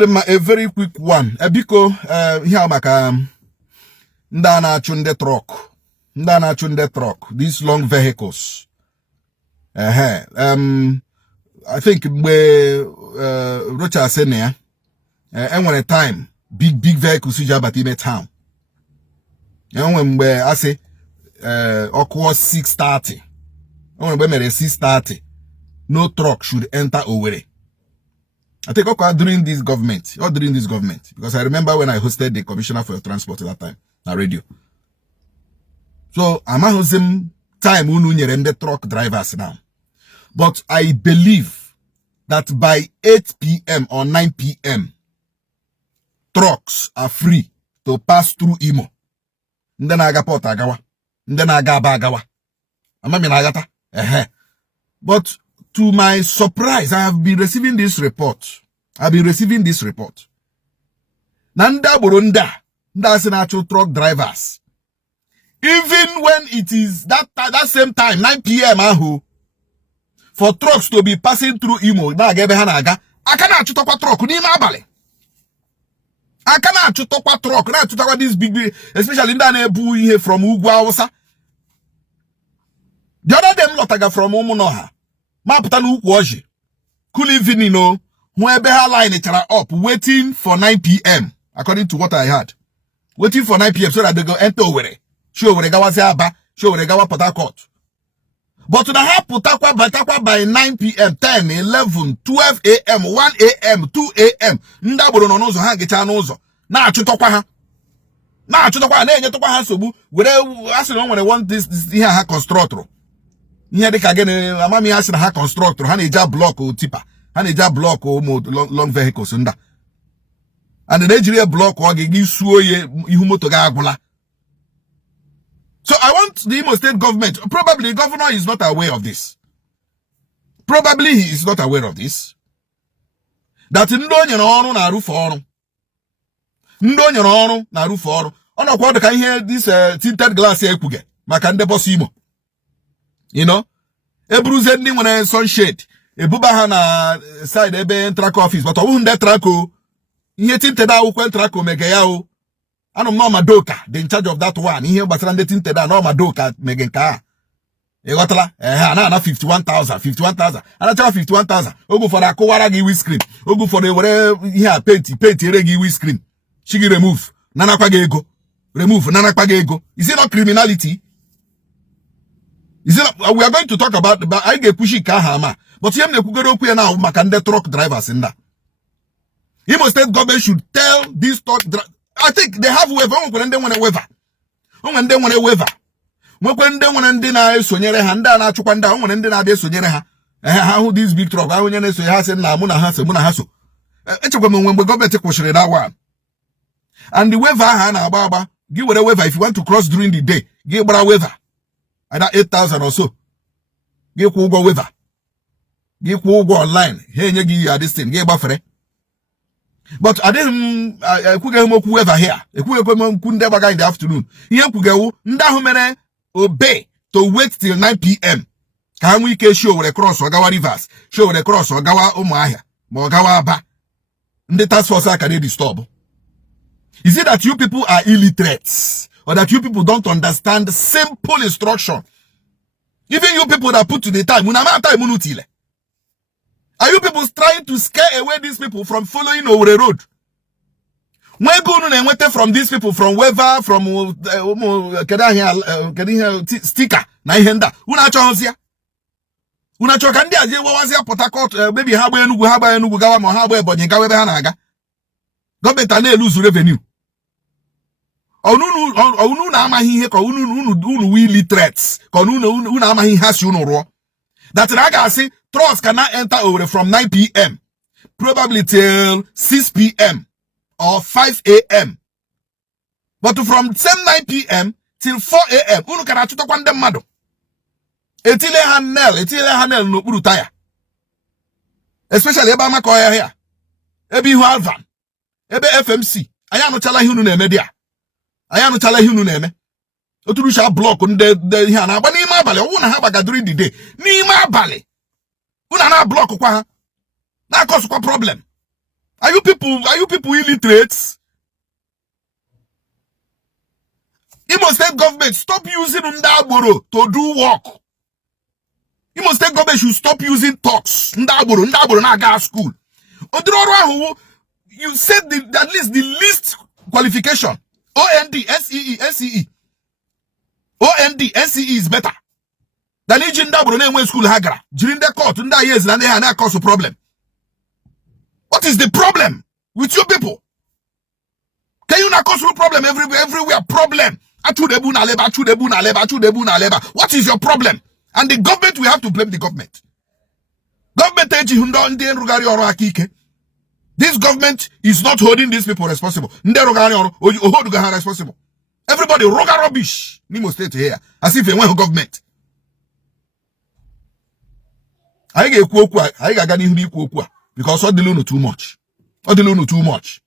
A very quick one. Biko here maka nda na-achụ truck. These long vehicles. I think Rocha Senia and when a time big vehicles but in a town. And when I say occur 6:30. When we 6:30, no truck should enter Owerri. I think during this government, because I remember when I hosted the commissioner for transport at that time, na radio. So I'm using time the truck drivers now. But I believe that by 8 p.m. or 9 p.m., trucks are free to pass through Imo. Ndenaga Port Agawa. Ndenaga Bagawa. Amami But to my surprise, I have been receiving this report. Nanda Burunda, that's natural truck drivers. Even when it is that same time, 9 p.m. For trucks to be passing through Imo, I cannot truck this big, especially in the from Ugwa. The other them lotaga from Omonoha. Maputanu Ukwoji. Cool evening, whoever line it up, waiting for 9 p.m. according to what I heard. Waiting for 9 p.m. so that they go enter Owerri. Show Oweregawa Seaba, show Oweregawa Port Harcourt. But to the Batakwa by 9 p.m., 10, 11, 12 a.m., 1 a.m., 2 a.m. Ndaburo no nozo hangi chanozo. Na chutokwa ha. Na chutokwa na enye tokwa ha sobu. Where when they want this here ha constructor. Nye de kagene amami ha ha constructor. Ha neja block o tipa. Ha neja block o long vehicles nda. And the Nigeria block o gi suo ye ihu moto ga agula. So I want the Imo State government, probably the governor is not aware of this. Probably he is not aware of this. That ndonye no na aru for ọrụ. Ndonye no na aru for ọrụ. Ono kwa the can hear this tinted glass here kuge. Maka nde boss Imo. You know? Ebruze ndi nwere sunshade. Ebuba ha na side ebe track office. But owu nde track o. Ihe tinted akwụkwọ track o mege ya o. Ano no madoka, the in charge of that one. Ihe gbasara ndị tinted no madoka mege nka. E gotala na 51,000. Ana chawa 51,000. Ogo for akowara gi windscreen. Ogo for the were here paint ere gi windscreen. Shigi remove. Nana kwa ego. Remove nana kwa ego. Is it not criminality? Is it not, we are going to talk about I get pushi ka hama. But yem ne kugero ku na maka ndị truck drivers nda. Imo State government should tell these truck drivers. I think they have waiver. When they want a waiver. When they want a waiver. When they want to deny Sonyere Handa, Chupanda, when they are there Sonyere. How this big truck, how you say has and Muna has a Muna Hasso. When we go back to question that one. And the waiver, Hana Baba, give a waiver if you want to cross during the day. Give a waiver. Either 8,000 or so. Give Kugo waiver. Give Kugo online. Hey, you give this thing. Give buffer. But I didn't whoever here. In the afternoon. Here Ndahumene obey to wait till 9 p.m. Can we show the cross or Gawa rivers? Show the cross or Gawa Omaya. Mogawa Ba. The task force can disturb. Is it that you people are illiterates? Or that you people don't understand simple instruction? Even you people that put to the time, are you people trying to scare away these people from following over the road? When go and from these people from weather, from sticker, na ihenda. Una chonsia. Una chokandia je wawazia Port Harcourt, maybe haba enugu gawa mo haba ebonyi gawa be hanaga. Government ane lose revenue. Onu na amahi ihe ko unu will threats. Ko unu amahi has you no ro. That raga say trucks cannot enter over from 9 p.m. probably till 6 p.m. or 5 a.m. But from same 9 p.m. till 4 a.m. unu kana chutokwa ndem mmadụ. Etile hanel no kpuru taya. Especially ebe amako ya here. Ebe ihu Alvan. Ebe FMC. Aya anụchala ihe unu na-eme dia. Aya anụchala ihe unu na-eme. Oturusha block nde ihe na agba n'ime abalị. Owu na ha baga during the day. N'ime abalị. Una na block kwa ha. Na cause kwa problem. Are you people illiterate? Imo State government, stop using Ndaboro to do work. Imo State government should stop using talks. Ndaboro na gas school. You said at least the least qualification. OND, SEE. OND, SEE is better than Ndaboro na school hagara. During the court, nda years na they cause a problem. What is the problem with you people? Can you not cause a problem everywhere? Problem. What is your problem? And the government, we have to blame the government. This government is not holding these people responsible. Responsible. Everybody roga rubbish. Nimo State here. As if they want government. I get because all the loan too much.